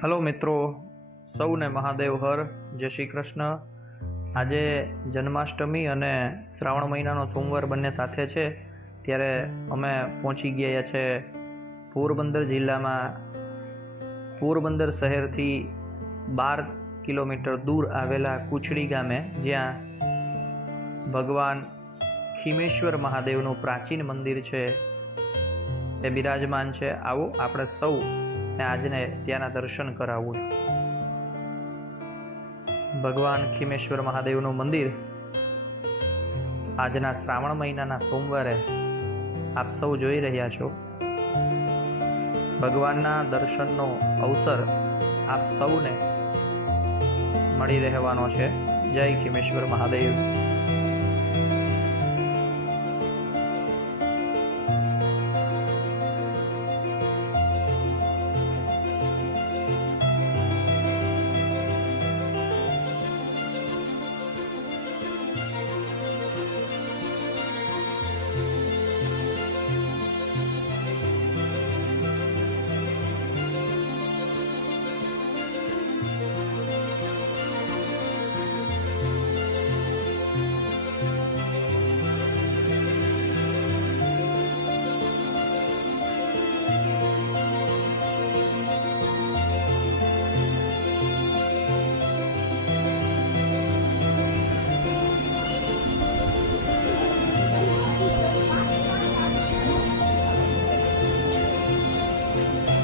Hello મિત્રો, સૌને મહાદેવ હર. જય શ્રી કૃષ્ણ. આજે જન્માષ્ટમી અને શ્રાવણ મહિનાનો સોમવાર બંને સાથે છે, ત્યારે અમે પહોંચી ગયા છે પોરબંદર જિલ્લામાં પોરબંદર શહેરથી 12 કિલોમીટર દૂર આવેલા કુચડી ગામે, જ્યાં ભગવાન ખીમેશ્વર મહાદેવનું પ્રાચીન મંદિર છે એ બિરાજમાન છે. આવો આપણે સૌ આજને ત્યાંના દર્શન કરાવું છું. ભગવાન ખીમેશ્વર મહાદેવનું મંદિર આજના શ્રાવણ મહિનાના સોમવારે આપ સૌ જોઈ રહ્યા છો. ભગવાનના દર્શનનો અવસર આપ સૌને મળી રહેવાનો છે. જય ખીમેશ્વર મહાદેવ.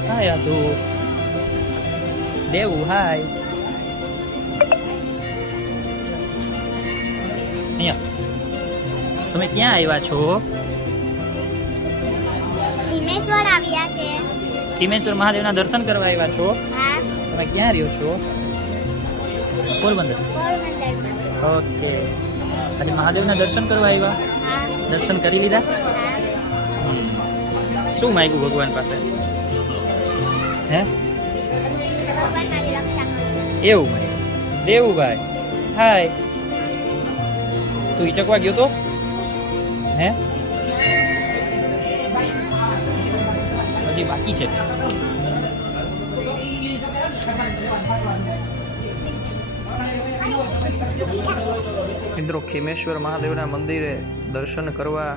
હાય આદુ દેવું, હાય. અહીંયા તમે ક્યાં આવ્યા છો? ખીમેશ્વર આવ્યા છે. ખીમેશ્વર મહાદેવના દર્શન કરવા આવ્યા છો? હા. તમે ક્યાં રહ્યો છો? પોરબંદર. પોરબંદરમાં. ઓકે. આજે મહાદેવના દર્શન કરવા આવ્યા? હા. દર્શન કરી લીધા? હા. શું માંગ્યું ભગવાન પાસે? હે, ભગવાન મારી રક્ષા કરે. એવું માંગ્યું? દેવુભાઈ, હાય. તું ઈચકવા ગયો તો? હે, હજી બાકી છે. મિત્રો, ખીમેશ્વર મહાદેવના મંદિરે દર્શન કરવા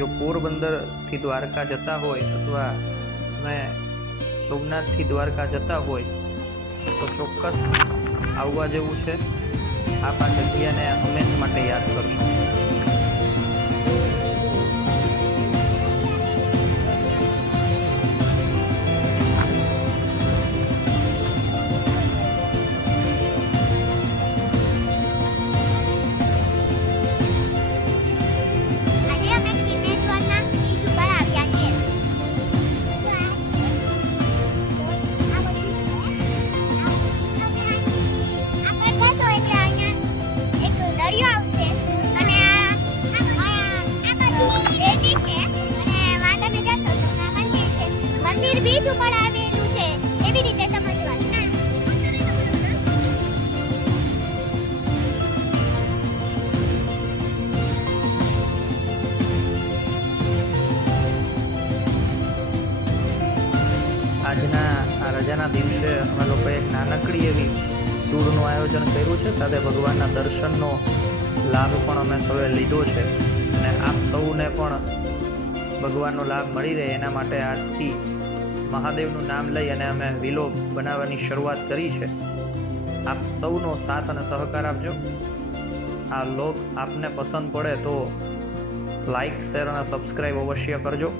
જો પોરબંદરથી દ્વારકા જતા હોય અથવા તમે સોમનાથથી દ્વારકા જતા હોય તો ચોક્કસ આવવા જેવું છે. આપ આ જગ્યાને હંમેશ માટે યાદ કરશો. આજે અમે ખીમેશ્વરના બીચ ઉપર આવ્યા છીએ. આગળ જશો એટલે અહીંયા એક દરિયો આવશે અને આ બધી રેતી છે અને વાંદરને જશો તો આ મંદિર છે. મંદિર બીચ ઉપર આવેલું છે એવી રીતે સમજવાનું. આજના આ રજાના દિવસે અમે લોકોએ એક નાનકડી એવી ટૂરનું આયોજન કર્યું છે. સાથે ભગવાનના દર્શનનો લાભ પણ અમે સૌએ લીધો છે અને આપ સૌને પણ ભગવાનનો લાભ મળી રહે એના માટે આજથી મહાદેવનું નામ લઈ અને અમે વિલો બનાવવાની શરૂઆત કરી છે. આપ સૌનો સાથ અને સહકાર આપજો. આ લોક આપને પસંદ પડે તો લાઈક, શેર અને સબસ્ક્રાઈબ અવશ્ય કરજો.